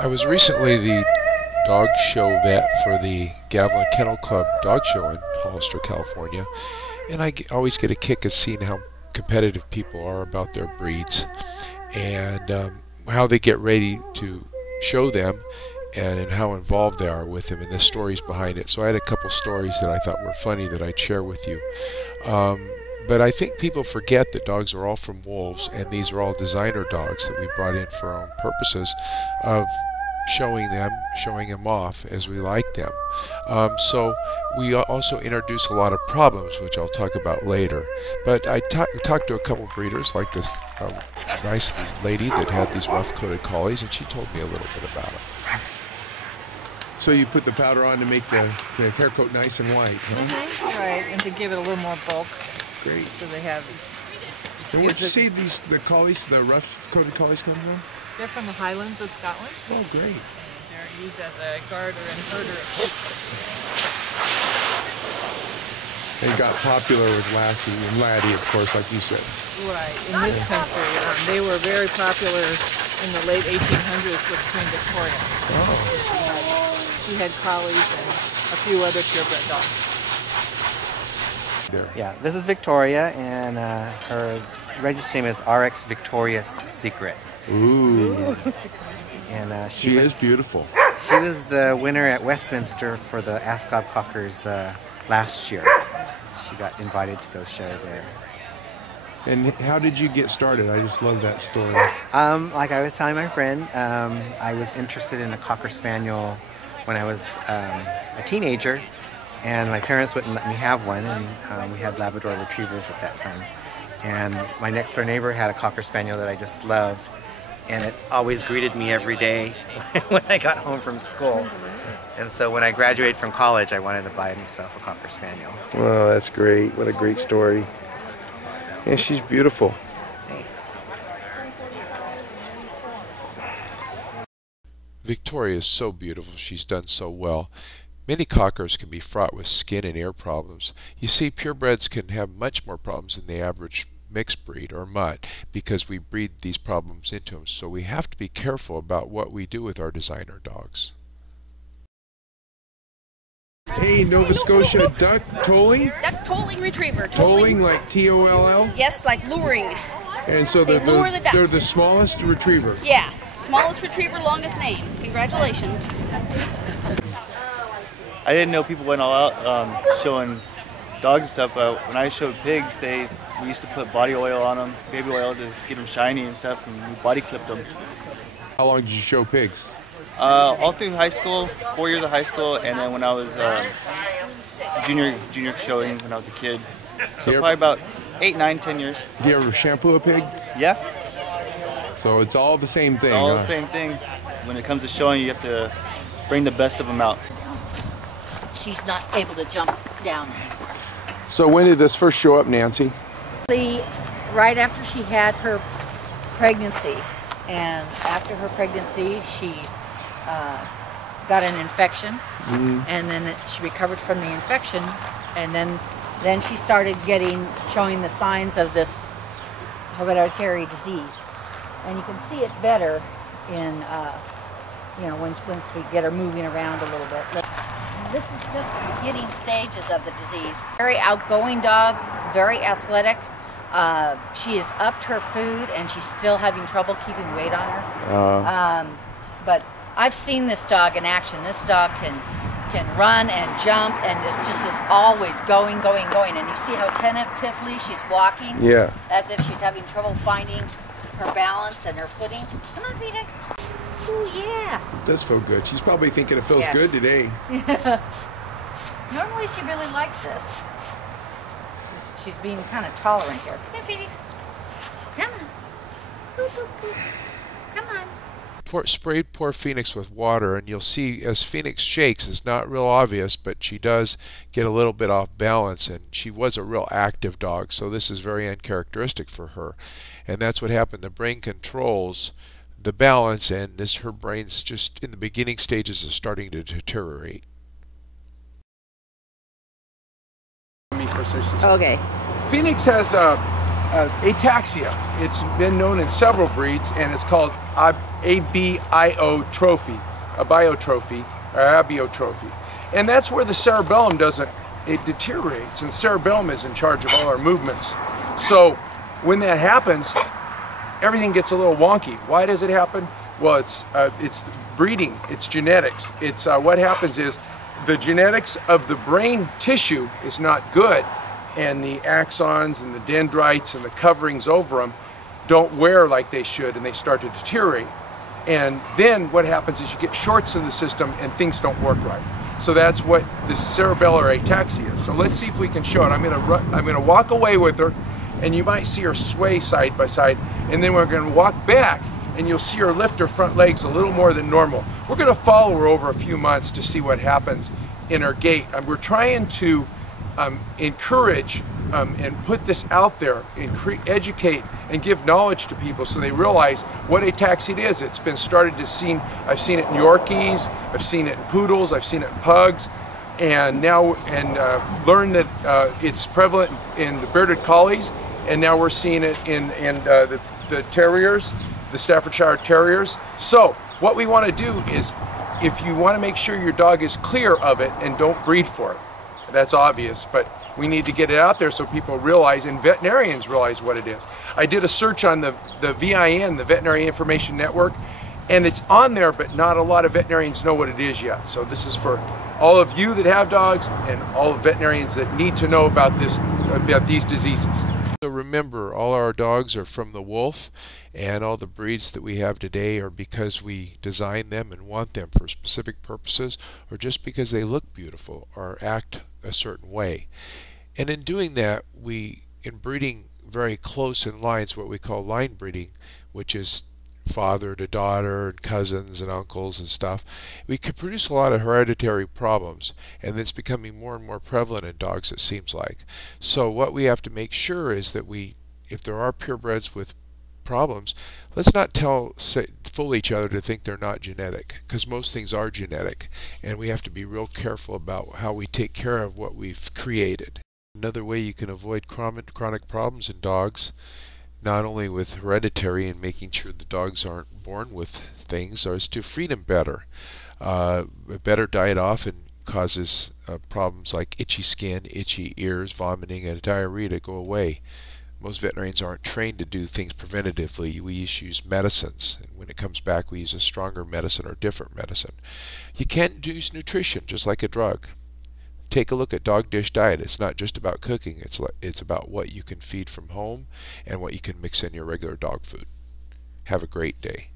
I was recently the dog show vet for the Gavilan Kennel Club dog show in Hollister, California, and always get a kick of seeing how competitive people are about their breeds and how they get ready to show them and how involved they are with them and the stories behind it. So I had a couple stories that I thought were funny that I'd share with you. But I think people forget that dogs are all from wolves, and these are all designer dogs that we brought in for our own purposes of showing them off as we like them. So we also introduce a lot of problems, which I'll talk about later. But I talked to a couple breeders, like this nice lady that had these rough-coated collies, and she told me a little bit about them. So you put the powder on to make the hair coat nice and white, huh? Right, and to give it a little more bulk. Great. So they have. And where'd you see the collies, the rough-coated collies come from? They're from the Highlands of Scotland. Oh, great. They're used as a garter and herder of sheep. They got popular with Lassie and Laddie, of course, like you said. Right. In this country, they were very popular in the late 1800s with Queen Victoria. Oh. She had collies and a few other purebred dogs. There. Yeah, this is Victoria, and her registered name is RX Victoria's Secret. Ooh. And she is beautiful. She was the winner at Westminster for the Ascot Cockers last year. She got invited to go show there. And how did you get started? I just love that story. Like I was telling my friend, I was interested in a Cocker Spaniel when I was a teenager, and my parents wouldn't let me have one, and we had Labrador Retrievers at that time. And my next door neighbor had a Cocker Spaniel that I just loved, and it always greeted me every day when I got home from school. And so when I graduated from college, I wanted to buy myself a Cocker Spaniel. Oh, that's great. What a great story. Yeah, she's beautiful. Thanks. Victoria is so beautiful. She's done so well. Many cockers can be fraught with skin and ear problems. You see, purebreds can have much more problems than the average mixed breed or mutt because we breed these problems into them. So we have to be careful about what we do with our designer dogs. Hey, Nova Scotia duck tolling? Duck tolling retriever. Tolling like T-O-L-L? Yes, like luring. And so They lure the ducks. they're the smallest retrievers. Yeah, smallest retriever, longest name. Congratulations. I didn't know people went all out showing dogs and stuff, but when I showed pigs, we used to put body oil on them, baby oil to get them shiny and stuff, and we body clipped them. How long did you show pigs? All through high school, 4 years of high school, and then when I was junior showing when I was a kid. So probably about 8, 9, 10 years. Do you ever shampoo a pig? Yeah. So it's all the same thing. All the same thing. When it comes to showing, you have to bring the best of them out. She's not able to jump down. So when did this first show up, Nancy? Right after she had her pregnancy, and after her pregnancy she got an infection, and then she recovered from the infection, and then she started showing the signs of this hereditary disease, and you can see it better in once we get her moving around a little bit. This is just the beginning stages of the disease. Very outgoing dog, very athletic. She has upped her food, and she's still having trouble keeping weight on her. But I've seen this dog in action. This dog can run and jump, and it just is always going. And you see how tentatively she's walking, as if she's having trouble finding her balance and her footing. Come on, Phoenix. Oh, yeah. It does feel good. She's probably thinking it feels good today. Normally she really likes this. She's being kind of tolerant here. Come on, Phoenix. Come on. Boop, boop, boop. Come on. Sprayed poor Phoenix with water, and you'll see as Phoenix shakes, it's not real obvious, but she does get a little bit off balance, and she was a real active dog, so this is very uncharacteristic for her. And that's what happened. The brain controls the balance, and her brain's just in the beginning stages of starting to deteriorate. Me for Okay. Phoenix has a ataxia. It's been known in several breeds, and it's called abiotrophy, or abiotrophy. And that's where the cerebellum it deteriorates, and the cerebellum is in charge of all our movements. So when that happens, everything gets a little wonky. Why does it happen? Well, it's breeding, it's genetics. It's what happens is the genetics of the brain tissue is not good, and the axons and the dendrites and the coverings over them don't wear like they should, and they start to deteriorate. And then what happens is you get shorts in the system and things don't work right. So that's what the cerebellar ataxia is. So let's see if we can show it. I'm gonna walk away with her, and you might see her sway side by side, and then we're gonna walk back, and you'll see her lift her front legs a little more than normal. We're gonna follow her over a few months to see what happens in her gait. We're trying to encourage and put this out there, educate and give knowledge to people so they realize what ataxia is. It's been started to seen. I've seen it in Yorkies, I've seen it in poodles, I've seen it in pugs, and now learned that it's prevalent in the bearded collies, and now we're seeing it in the terriers, the Staffordshire Terriers. So what we want to do is, if you want to make sure your dog is clear of it, and don't breed for it. That's obvious, but we need to get it out there so people realize, and veterinarians realize what it is. I did a search on the VIN, the Veterinary Information Network, and it's on there, but not a lot of veterinarians know what it is yet. So this is for all of you that have dogs and all of veterinarians that need to know about these diseases. So remember, all our dogs are from the wolf, and all the breeds that we have today are because we design them and want them for specific purposes, or just because they look beautiful or act a certain way. And in doing that, in breeding very close in lines, what we call line breeding, which is father to daughter and cousins and uncles and stuff, we could produce a lot of hereditary problems, and it's becoming more and more prevalent in dogs, it seems like. So what we have to make sure is that if there are purebreds with problems, let's not fool each other to think they're not genetic, because most things are genetic, and we have to be real careful about how we take care of what we've created. Another way you can avoid chronic problems in dogs, not only with hereditary and making sure the dogs aren't born with things, is to feed them better. A better diet often causes problems like itchy skin, itchy ears, vomiting, and diarrhea to go away. Most veterinarians aren't trained to do things preventatively. We use medicines, and when it comes back we use a stronger medicine or different medicine. You can't use nutrition just like a drug. Take a look at Dog Dish Diet. It's not just about cooking, it's about what you can feed from home and what you can mix in your regular dog food. Have a great day.